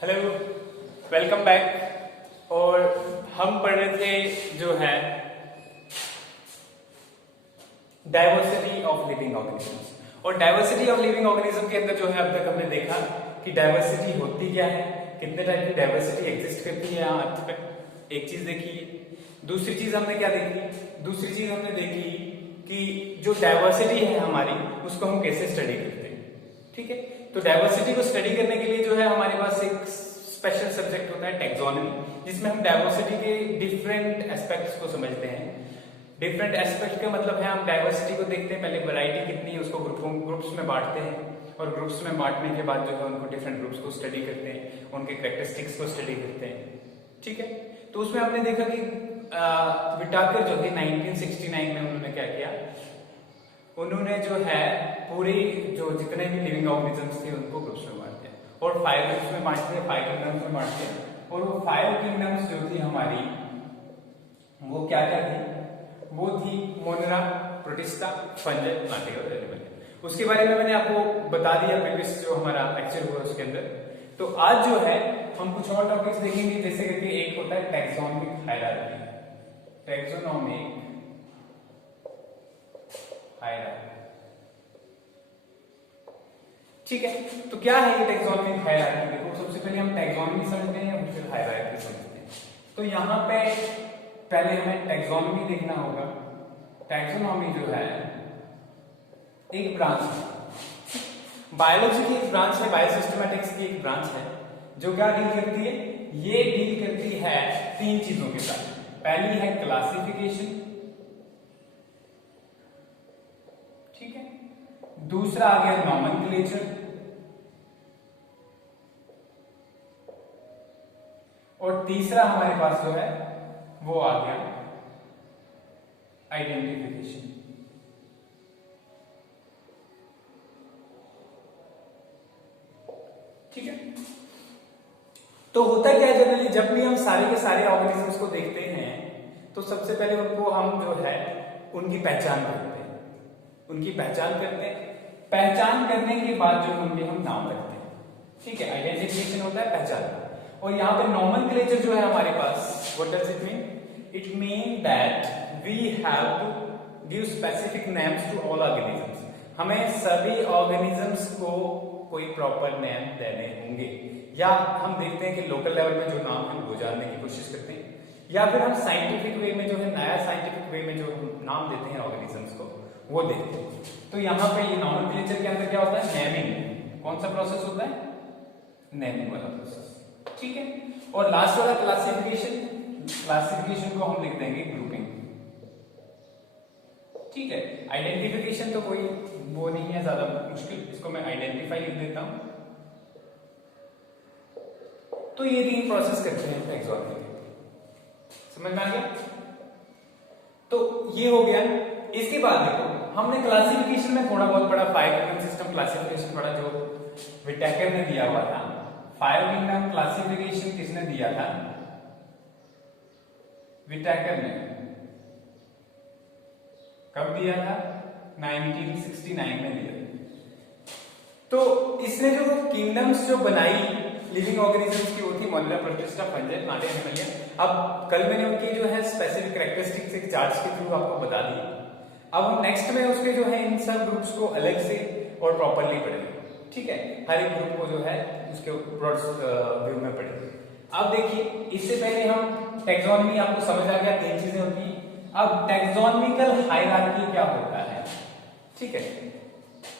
Hello, welcome back. और हम पढ़ रहे थे जो है डाइवर्सिटी ऑफ लिविंग ऑर्गेनिजम्स। और डाइवर्सिटी ऑफ लिविंग ऑर्गेनिज्म के अंदर जो है अब तक हमने देखा कि डाइवर्सिटी होती क्या है, कितने टाइप की डाइवर्सिटी एग्जिस्ट करती है यहाँ अर्थ पे। एक चीज देखी। दूसरी चीज हमने क्या देखी? दूसरी चीज हमने देखी कि जो डाइवर्सिटी है हमारी उसको हम कैसे स्टडी करते हैं। ठीक है, तो डाइवर्सिटी को स्टडी करने के लिए जो है हमारे पास एक स्पेशल सब्जेक्ट होता है टैक्सोनॉमी, जिसमें हम डाइवर्सिटी के डिफरेंट एस्पेक्ट्स को समझते हैं। डिफरेंट एस्पेक्ट का मतलब है हम डाइवर्सिटी को देखते हैं, पहले वैरायटी कितनी है उसको ग्रुप्स में बांटते हैं, और ग्रुप्स में बांटने के बाद जो है उनको डिफरेंट ग्रुप्स को स्टडी करते हैं, उनके कैरेक्टरिस्टिक्स को स्टडी करते हैं। ठीक है, तो उसमें आपने देखा कि विटाकर जो है 1969 में उन्होंने क्या किया, उन्होंने जो है पूरी जो जितने भी लिविंग ऑर्गेनिजम्स थे उनको ग्रुप्स में बांट दिया, और 5 ग्रुप्स में बांट दिया, 5 किंगडम्स में बांट दिया। और वो 5 किंगडम्स जो थी हमारी, वो क्या क्या थी? वो थी मोनेरा, प्रोटिस्टा, फंजाई, प्लांटिया और एनिमल। उसके बारे में मैंने आपको बता दिया प्रीवियस जो हमारा लेक्चर हुआ उसके अंदर। तो आज जो है हम कुछ और टॉपिक्स देखेंगे, जैसे कि एक होता है टैक्सोनॉमिक हायरार्की। टैक्सोनॉमिक हायरार्की, ठीक है। तो क्या है ये टैक्सोनॉमिक हायरार्की? देखो, सबसे पहले हम टैक्सोनॉमी समझते हैं और फिर हायरार्की समझते हैं। तो यहाँ पे पहले हमें टैक्सोनॉमी देखना होगा। टैक्सोनॉमी जो है एक ब्रांच है, बायोलॉजी की एक ब्रांच है, बायोसिस्टमैटिक्स की एक ब्रांच है, जो क्या डील करती है? ये डील करती है 3 चीजों के साथ। पहली है क्लासिफिकेशन, ठीक है। दूसरा आ गया नॉमेनक्लेचर, और तीसरा हमारे पास जो है वो आ गया आइडेंटिफिकेशन। ठीक है, तो होता क्या है जनरली जब भी हम सारे के सारे ऑर्गेनिजम्स को देखते हैं तो सबसे पहले उनको हम जो है उनकी पहचान करते हैं, उनकी पहचान करते हैं। पहचान करने के बाद जो उनके हम नाम रखते हैं, ठीक है। आइडेंटिफिकेशन होता है पहचान। और यहाँ पे नॉमेनक्लेचर जो है हमारे पास, what does it mean? It mean that we have to give specific names to all organisms. हमें सभी ऑर्गेनिजम्स को कोई प्रॉपर नेम देने होंगे, या हम देखते हैं कि लोकल लेवल में जो नाम है वो जानने की कोशिश करते हैं, या फिर हम साइंटिफिक वे में जो है नया साइंटिफिक वे में जो हम नाम देते हैं ऑर्गेनिजम्स को वो देखते हैं। तो यहाँ पे ये नॉमेनक्लेचर के अंदर क्या होता है? नेमिंग। कौन सा प्रोसेस होता है? नेमिंग वाला प्रोसेस, ठीक है। और लास्ट वाला क्लासिफिकेशन, क्लासिफिकेशन को हम लिख देंगे ग्रुपिंग, ठीक है। आइडेंटिफिकेशन तो कोई वो नहीं है ज्यादा मुश्किल, इसको मैं आइडेंटिफाई लिख देता हूं। तो ये 3 प्रोसेस करते हैं टैक्सोनॉमी के, समझ में आ गया? तो ये हो गया। इसके बाद देखो, हमने क्लासिफिकेशन में थोड़ा बहुत पढ़ा, 5 किंगडम सिस्टम क्लासिफिकेशन पढ़ा जो विटेकर ने दिया हुआ था। 5 किंगडम क्लासिफिकेशन किसने दिया था? विटेकर ने। कब दिया था? 1969 में दिया। तो इसने जो किंगडम्स जो बनाई लिविंग ऑर्गेनिजम्स की, वो थी मोनेरा, प्रोटिस्टा, फंजाई, प्लांटिया, एनिमल। अब कल मैंने उनकी जो है स्पेसिफिक कैरेक्टरिस्टिक्स एक चार्ट्स के थ्रू आपको बता दी। अब हम नेक्स्ट में उसके जो है इन सब ग्रुप्स को अलग से और प्रॉपरली पढ़ेंगे, ठीक है। हर एक ग्रुप को जो है उसके ब्रॉड व्यू में पढ़ेंगे। अब देखिए, इससे पहले हम टैक्सोनॉमी, आपको समझ आ गया 3 चीजें होती हैं। अब टैक्सोनॉमिकल हायरार्की क्या होता है? ठीक है,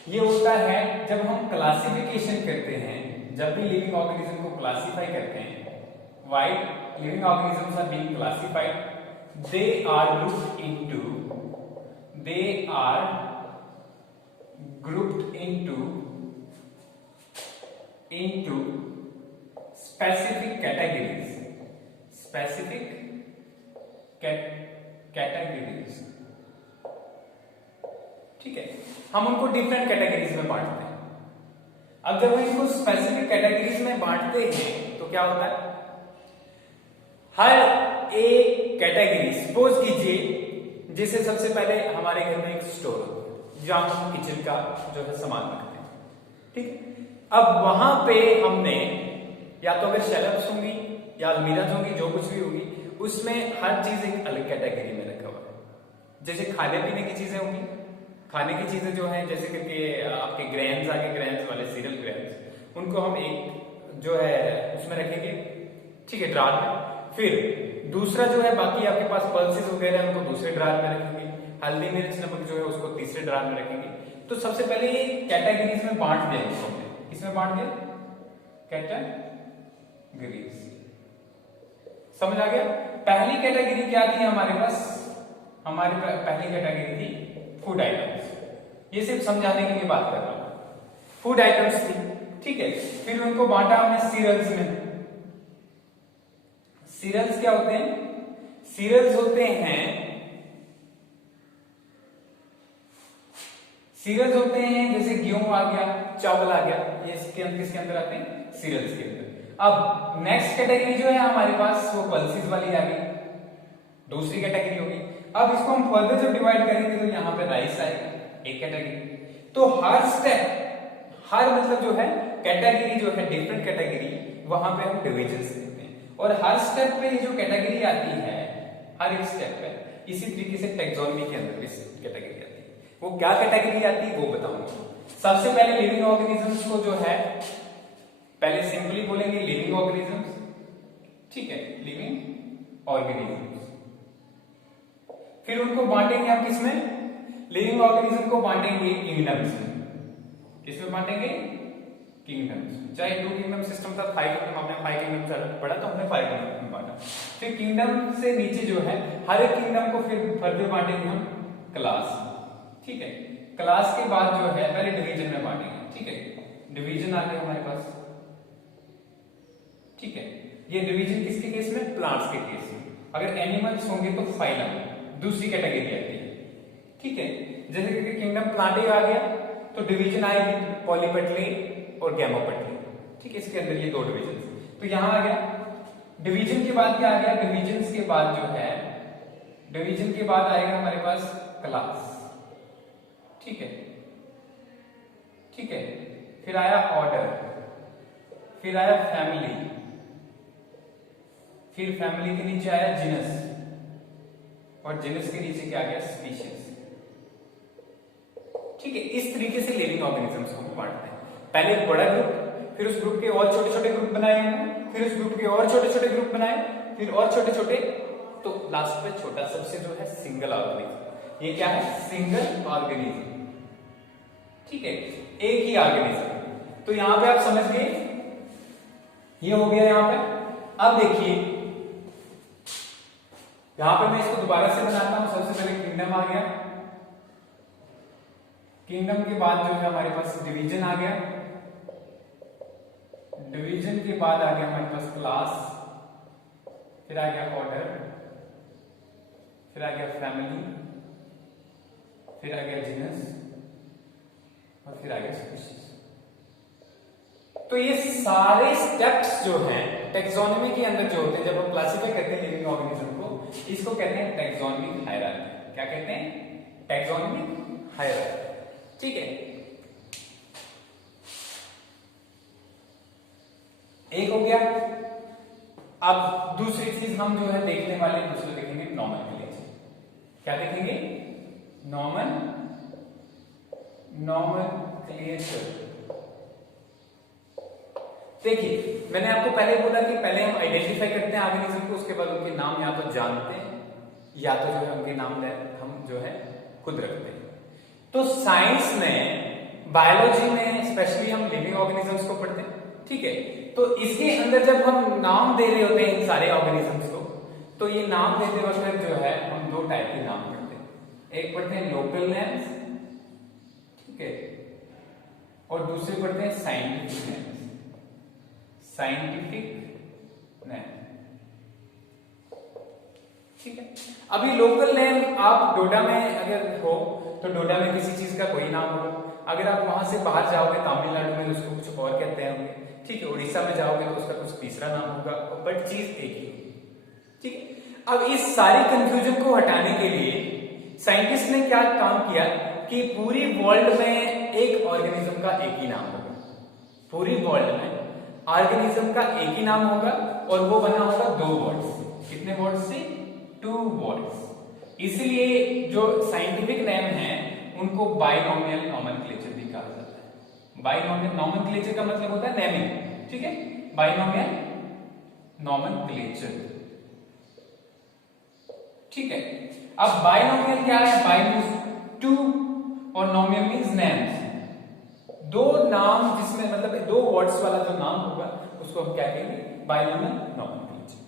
ये होता है जब हम क्लासिफिकेशन करते हैं, जब भी लिविंग ऑर्गेनिज्म को क्लासिफाई करते हैं, why living organisms are being classified, they are grouped into specific categories, ठीक है। हम उनको डिफरेंट कैटेगरीज में बांटते हैं। अब जब हम इनको स्पेसिफिक कैटेगरीज में बांटते हैं तो क्या होता है? हर एक कैटेगरी, सपोज कीजिए, जैसे सबसे पहले हमारे घर में एक स्टोर होता है जहां हम किचन का जो है सामान रखते हैं, ठीक। अब वहां पे हमने या तो अगर शेल्फ्स होंगी या अलमीराज होंगी, जो कुछ भी होगी, उसमें हर चीज एक अलग कैटेगरी में रखा हुआ है। जैसे खाने पीने की चीजें होंगी, खाने की चीजें जो है जैसे कि आपके ग्रेन्स आगे, ग्रेन्स वाले सीरियल ग्रेन्स, उनको हम एक जो है उसमें रखेंगे, ठीक है, ड्रार में। फिर दूसरा जो है बाकी आपके पास पल्सेस वगैरह उनको दूसरे ड्रार में रखेंगे, हल्दी मिर्च नमक जो है उसको तीसरे ड्रार में रखेंगे। तो सबसे पहले ये कैटेगरीज में बांट दिया इसको हमने, इसमें बांट दिया कैटेगरीज। समझ आ गया? पहली कैटेगरी क्या थी हमारे पास? हमारी पहली कैटेगरी थी फूड आइटम्स। ये सिर्फ समझाने के लिए बात कर रहा हूं। फूड आइटम्स थी, ठीक है। फिर उनको बांटा हमने सीरियल्स में। सीरियल्स क्या होते हैं? सीरियल्स होते हैं, सीरियल्स होते हैं जैसे गेहूं आ गया, चावल आ गया, ये किसके अंदर आते हैं? सीरियल्स के अंदर। अब नेक्स्ट कैटेगरी जो है हमारे पास वो पल्सेस वाली आ गई, दूसरी कैटेगरी होगी। अब इसको हम फर्दर जब डिवाइड करेंगे तो यहाँ पे राइस आएगा, एक कैटेगरी। तो हर स्टेप, हर मतलब जो है कैटेगरी जो है डिफरेंट कैटेगरी, वहां पे हम डिविजन्स देते हैं। और हर स्टेप पे जो कैटेगरी आती है, हर एक स्टेप पे इसी तरीके से टैक्सोनॉमी के अंदर भी कैटेगरी आती है। वो क्या कैटेगरी आती है वो बताऊंगा। सबसे पहले लिविंग ऑर्गेनिजम्स को जो है पहले सिंपली बोलेंगे लिविंग ऑर्गेनिजम्स, ठीक है, लिविंग ऑर्गेनिजम्स। फिर उनको बांटेंगे हम किसमें? लिविंग ऑर्गेनिज्म को बांटेंगे किंगडम्स में। किसमें बांटेंगे? किंगडम्स। चाहे 2 किंगडम सिस्टम था, 5 किंगडम, आपने 5 किंगडम पढ़ा तो हमने 5 किंगडम में बांटा। फिर किंगडम से नीचे जो है हर एक किंगडम को फिर फर्दर बांटेंगे हम क्लास, ठीक है। क्लास के बाद जो है पहले डिवीजन में बांटेंगे, ठीक है। डिवीजन आ गया हमारे पास, ठीक है। ये डिवीजन किसके केस में? प्लांट्स के केस में। अगर एनिमल्स होंगे तो फाइलम, दूसरी कैटेगरी आती है, ठीक है। जैसे कि किंगडम प्लांटे आ गया तो डिवीजन आएगी पॉलीपेटली और गैमोपेटली, ठीक है। इसके अंदर ये 2 डिवीजन। तो यहां आ गया डिवीजन के बाद क्या आ गया? डिवीजन के बाद जो है, डिवीजन के बाद आएगा हमारे पास क्लास, ठीक है, ठीक है। फिर आया ऑर्डर, फिर आया फैमिली, फिर फैमिली के नीचे आया जीनस, और जीनस के नीचे क्या आ गया? स्पीशीज, ठीक है। इस तरीके से लिविंग ऑर्गेनिजम्स को बांटते हैं। पहले एक बड़ा ग्रुप, फिर उस ग्रुप के और छोटे छोटे ग्रुप बनाए हैं, फिर उस ग्रुप के और छोटे छोटे ग्रुप बनाए, फिर और छोटे छोटे, तो लास्ट में छोटा सबसे जो है सिंगल ऑर्गेनिज्म। ये क्या है? सिंगल ऑर्गेनिज्म, ठीक है, एक ही ऑर्गेनिज्म। तो यहां पे आप समझ गए, ये हो गया यहां पे। अब देखिए यहां पे मैं इसको दोबारा से बनाता हूं। सबसे पहले किंगडम आ गया, किंगडम के बाद जो है हमारे पास डिवीजन आ गया, डिवीजन के बाद आ गया हमारे पास क्लास, फिर आ गया ऑर्डर, फिर आ गया फैमिली, फिर आ गया जीनस, और फिर आ गया स्पीशीज। तो ये सारे स्टेप्स जो हैं टैक्सोनॉमी के अंदर जो होते हैं, जब हम क्लासिफाई करते हैं लिविंग ऑर्गेनिज्म को, इसको कहते हैं टैक्सोनॉमिक हायरार्की। क्या कहते हैं? टैक्सोनॉमिक हायरार्की, ठीक है। एक हो गया। अब दूसरी चीज हम जो है देखने वाले हैं, दूसरे देखेंगे नॉमेनक्लेचर। क्या देखेंगे? नॉमेनक्लेचर। देखिए मैंने आपको पहले बोला कि पहले हम आइडेंटिफाई करते हैं ऑर्गेनिज्म को, उसके बाद उनके नाम या तो जानते हैं या तो जो है उनके नाम हम जो है खुद रखते हैं। तो साइंस में, बायोलॉजी में स्पेशली हम लिविंग ऑर्गेनिजम्स को पढ़ते हैं, ठीक है। तो इसके अंदर जब हम नाम दे रहे होते हैं इन सारे ऑर्गेनिजम्स को, तो ये नाम देते वक्त जो है हम 2 टाइप के नाम पढ़ते हैं। एक पढ़ते हैं लोकल नेम्स, ठीक है, और दूसरे पढ़ते हैं साइंटिफिक नेम्स। साइंटिफिक नेम, ठीक है। अभी लोकल नेम आप डोडा में अगर हो तो डोडा में किसी चीज का कोई नाम होगा, अगर आप वहां से बाहर जाओगे तमिलनाडु में उसको कुछ और कहते हैं, ठीक है। उड़ीसा में जाओगे तो उसका कुछ तीसरा नाम होगा, बट चीज एक ही होगी, ठीक है। अब इस सारी कंफ्यूजन को हटाने के लिए साइंटिस्ट ने क्या काम किया कि पूरी वर्ल्ड में एक ऑर्गेनिज्म का एक ही नाम होगा, पूरी वर्ल्ड में ऑर्गेनिज्म का एक ही नाम होगा और वो बना होगा 2 वर्ड्स। कितने वर्ड्स से? 2 वर्ड्स। इसलिए जो साइंटिफिक नेम है उनको बाइनोमियल नोमेनक्लेचर भी कहा जाता है। बाइनोमियल नोमेनक्लेचर का मतलब होता है नेमिंग, ठीक है, बाइनोमियल नोमेनक्लेचर, ठीक है। अब बाइनोमियल क्या है? बाइ मींस 2 और नोमियल मींस नेम्स, 2 नाम जिसमें मतलब 2 वर्ड्स वाला जो नाम होगा उसको हम क्या कहेंगे? Binomial nomenclature.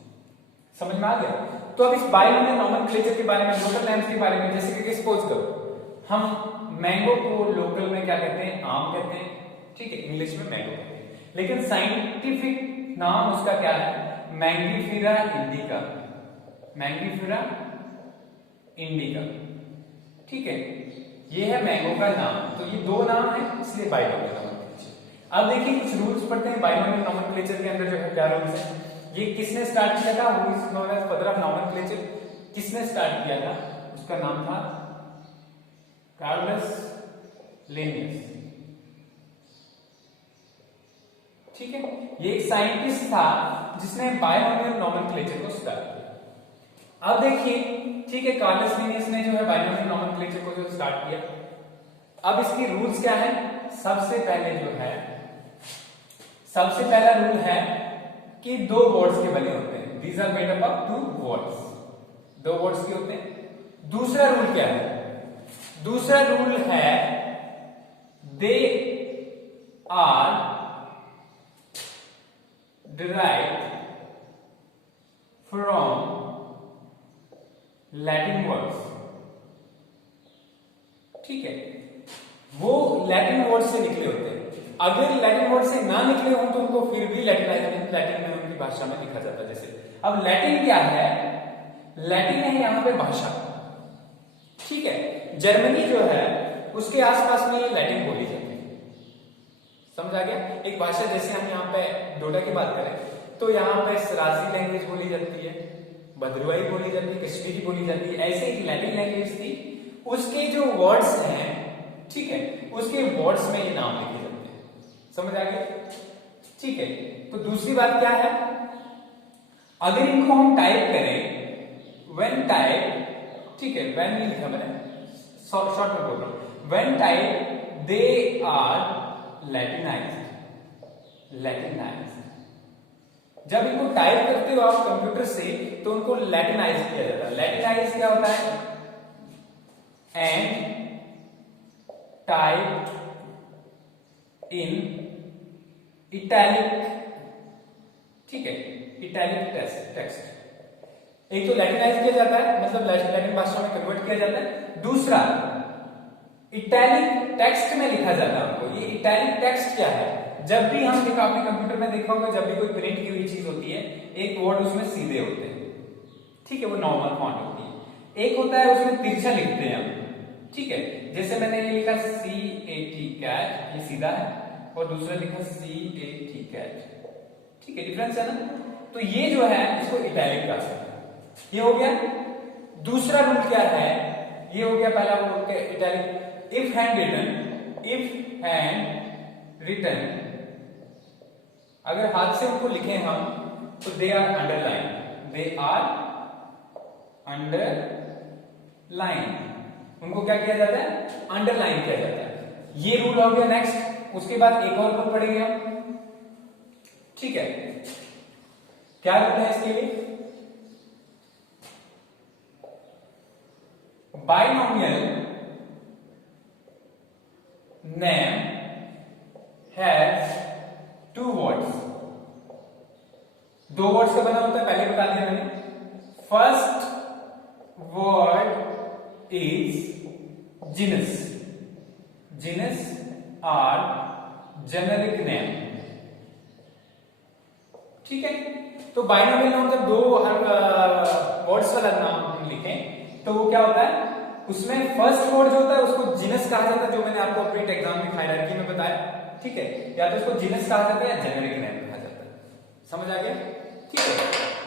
समझ में आ गया? तो अब इस बाइनोमियल नोमेनक्लेचर के बारे में, लोकल नेम्स के बारे में, जैसे कि सपोज करो हम मैंगो को लोकल में क्या कहते हैं? आम कहते हैं, ठीक है, इंग्लिश में मैंगो कहते हैं, लेकिन साइंटिफिक नाम उसका क्या है? मैंगीफेरा इंडिका, मैंगीफेरा इंडिका, ठीक है, ये है मैंगो का नाम। तो ये 2 नाम है, इसलिए बाइनोमियल नोमेनक्लेचर। अब देखिए कुछ रूल्स पढ़ते हैं बाइनोमियल नोमेनक्लेचर के अंदर जो है क्या रूल्स है। ये किसने स्टार्ट किया था? Who is known as father of nomenclature. किसने स्टार्ट किया था? उसका नाम था कार्लस लिनियस, ठीक है। ये एक साइंटिस्ट था जिसने बाइनोमियल नोमेनक्लेचर को स्टार्ट किया। अब देखिए, ठीक है, कार्लस लिनियस ने जो है बाइनोमियल नोमेनक्लेचर को जो स्टार्ट किया। अब इसकी रूल्स क्या है? सबसे पहले जो है, सबसे पहला रूल है कि 2 वर्ड्स के बने होते हैं। These are made up of 2 words, 2 words के होते हैं। दूसरा रूल क्या है? दूसरा रूल है they are derived from Latin words, ठीक है, वो लैटिन वर्ड से निकले होते हैं। अगर लैटिन वर्ड से ना निकले हो तो उनको फिर भी लैटिन में उनकी भाषा में लिखा जाता है। जैसे अब लैटिन क्या है? लैटिन है यहाँ पे भाषा, ठीक है। जर्मनी जो है उसके आसपास में लैटिन बोली जाती है, समझ आ गया? एक भाषा, जैसे हम यहाँ पे डोडा की बात करें तो यहाँ पे सरासी लैंग्वेज बोली जाती है, भद्रवाही बोली जाती है, कश्मीरी बोली जाती है। ऐसे एक लैटिन लैंग्वेज थी, उसके जो वर्ड्स हैं, ठीक है, उसके वर्ड्स में ये नाम लिखे जाते हैं। समझ आ गया? ठीक है। तो दूसरी बात क्या है? अगर इनको हम टाइप करें, व्हेन टाइप, ठीक है, व्हेन नहीं लिखा मैंने, शॉर्ट में बोल रहा हूं, व्हेन टाइप दे आर लैटिनाइज्ड, लैटिनाइज्ड। जब इनको टाइप करते हो आप कंप्यूटर से तो उनको लैटिनाइज किया जाता है। लैटिनाइज क्या होता है? एंड टाइप इन इटैलिक, ठीक है, इटैलिक टेक्स्ट। एक तो लैटिनाइज किया जाता है, मतलब लैटिन भाषा में कन्वर्ट किया जाता है। दूसरा, इटैलिक टेक्स्ट में लिखा जाता है हमको। ये इटैलिक टेक्स्ट क्या है? जब भी हम देखा, आपने कंप्यूटर में देखा होगा, जब भी कोई प्रिंट की हुई चीज होती है, एक वर्ड उसमें सीधे होते हैं, ठीक है, वो नॉर्मल फॉन्ट होती है। एक होता है उसमें तिरछा लिखते हैं हम, ठीक है, जैसे मैंने ये लिखा CAT कैट, ये सीधा है, और दूसरा लिखा CAT कैट, ठीक है, डिफरेंस है ना? तो ये जो है इसको इटैलिक कहा जाता है। ये हो गया। दूसरा रूल क्या है? ये हो गया पहला rule italic. If hand written, अगर हाथ से उनको लिखे हम तो they are underline, they are underline, उनको क्या किया जाता है? अंडरलाइन किया जाता है। ये रूल हो गया। नेक्स्ट, उसके बाद एक और रूल पढ़ेंगे हम, ठीक है। क्या रूल है इसके लिए? Binomial name has 2 words. 2 words का बना होता है, पहले बता दिया मैंने। First word is genus, genus or generic name, ठीक है। तो बाइनोमियल नाउन जब 2 वर्ड्स वाला नाम हम लिखें तो वो क्या होता है? उसमें फर्स्ट वर्ड जो होता है उसको जीनस कहा जाता है, जो मैंने आपको प्रीट एग्जाम में हायरार्की में बताया, ठीक है। या तो उसको जीनस कहा जाता है या जेनेरिक नेम कहा जाता है। समझ आ गया? ठीक है,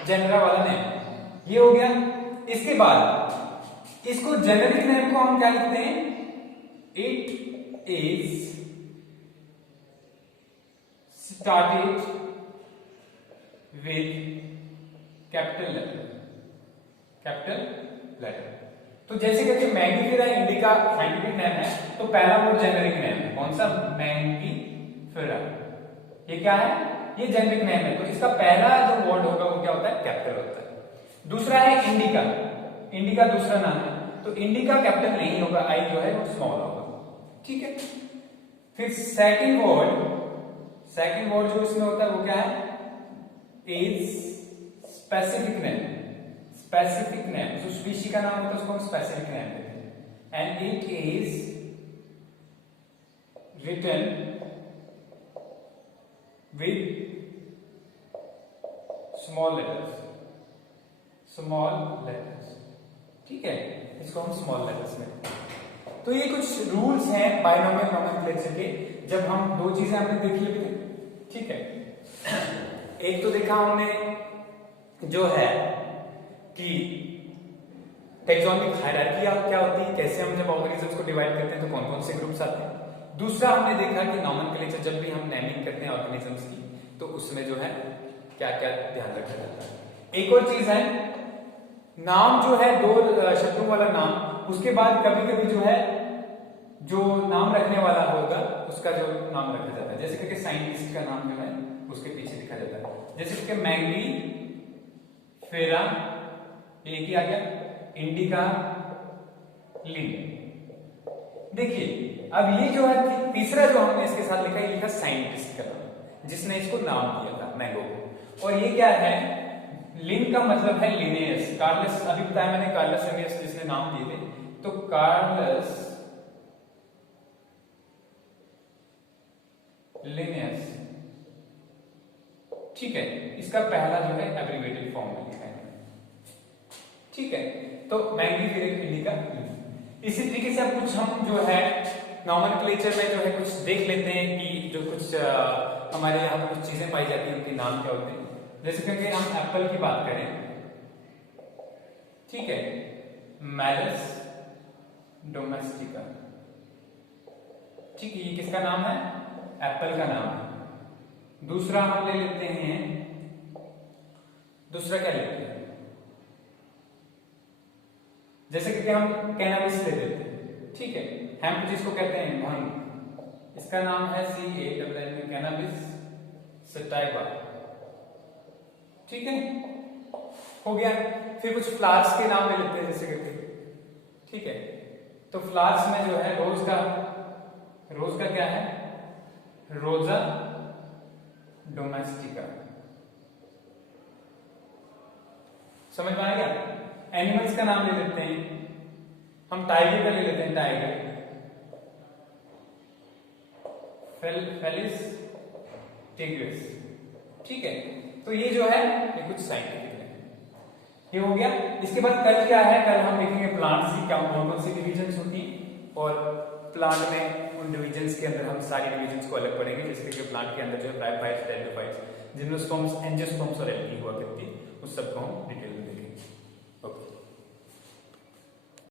जेनरा वाला नेम ये हो गया। इसके बाद इसको जेनेरिक नेम को हम क्या लिखते हैं? It is started with capital letter. तो जैसे कि मैंगीफेरा इंडिका साइंटिफिक नेम है, तो पहला वर्ड जेनेरिक नेम है। कौन सा? मैंगीफेरा। ये क्या है? ये जेनेरिक नेम है, तो इसका पहला जो वर्ड होगा वो क्या होता है? कैपिटल होता है। दूसरा है इंडिका। इंडिका दूसरा नाम है, तो इंडिका कैपिटल नहीं होगा, आई जो है वो स्मॉल होगा। ठीक है। फिर सेकंड वर्ड जो इसमें होता है वो क्या है? Is specific name. जो स्पीशी का नाम होता है उसको हम स्पेसिफिक नेम देते हैं। And it is written with small letters. ठीक है, इसको हम स्मॉल लेटर्स में। तो ये कुछ रूल्स हैं बायनॉमियल नोमेनक्लेचर के, जब हम दो चीजें हमने देख ली थी। ठीक है, एक तो देखा हमने जो है कि टैक्सोनॉमिक हायरार्की क्या होती है, कैसे हम जब ऑर्गेनिजम्स को डिवाइड करते हैं तो कौन कौन से ग्रुप्स आते हैं। दूसरा हमने देखा कि नोमेनक्लेचर जब भी हम नेमिंग करते हैं ऑर्गेनिजम्स की, तो उसमें जो है क्या क्या ध्यान रखा जाता है। एक और चीज है, नाम जो है दो शब्दों वाला नाम, उसके बाद कभी कभी जो है जो नाम रखने वाला होगा उसका जो नाम रखा जाता है। जैसे कि साइंटिस्ट का नाम जो है उसके पीछे लिखा जाता है। जैसे कि मैंगी फेरा, एक ही आ गया, इंडिका लिन। देखिए अब ये जो है तीसरा जो हमने इसके साथ लिखा, ये लिखा साइंटिस्ट का नाम, जिसने इसको नाम दिया था मैंगो को। और ये क्या है? लिन का मतलब है लिनेयस। कार्लस, अभी बताया मैंने, कार्लस लिनेयस जिसने नाम दिए थे, तो कार्लस लिनेयस। ठीक है, इसका पहला जो है एब्रिविएटेड फॉर्म में लिखा है। ठीक है, तो मैंगीफेरा इंडिका। इसी तरीके से अब कुछ हम जो है नोमेनक्लेचर में जो है कुछ देख लेते हैं कि जो कुछ हमारे यहाँ कुछ चीजें पाई जाती हैं उनके नाम क्या होते हैं। जैसे कि हम एप्पल की बात करें, ठीक है, मैलस डोमेस्टिका। ठीक है, ये किसका नाम है? एप्पल का नाम है। दूसरा हम ले लेते हैं, दूसरा क्या लेते हैं? जैसे कि हम कैनाबिस ले लेते हैं। ठीक है, हेम्प जिसको कहते हैं भंग, इसका नाम है CANN, कैनाबिस सटाइवा। ठीक है, हो गया। फिर कुछ फ्लावर्स के नाम ले लेते हैं जैसे करके। ठीक है, तो फ्लावर्स में जो है रोज का क्या है? रोजा डोमेस्टिका। समझ में आ गया? एनिमल्स का नाम ले लेते हैं हम, टाइगर का ले लेते हैं, टाइगर फेलिस टिग्रिस। ठीक है, तो ये जो है ये कुछ साइंटिफिक है। ये हो गया। इसके बाद कल क्या है? कल हम देखेंगे प्लांट्स की क्या कौन कौन सी डिविजन्स होती हैं, और प्लांट में उन डिविजन्स के अंदर हम सारी डिविजन्स को अलग पढ़ेंगे। जैसे कि प्लांट के अंदर जो है ब्रायोफाइट्स, टेरिडोफाइट्स, जिम्नोस्पर्म्स, एंजियोस्पर्म्स और एल्गी हुआ करती है, उस सबको हम डिटेल में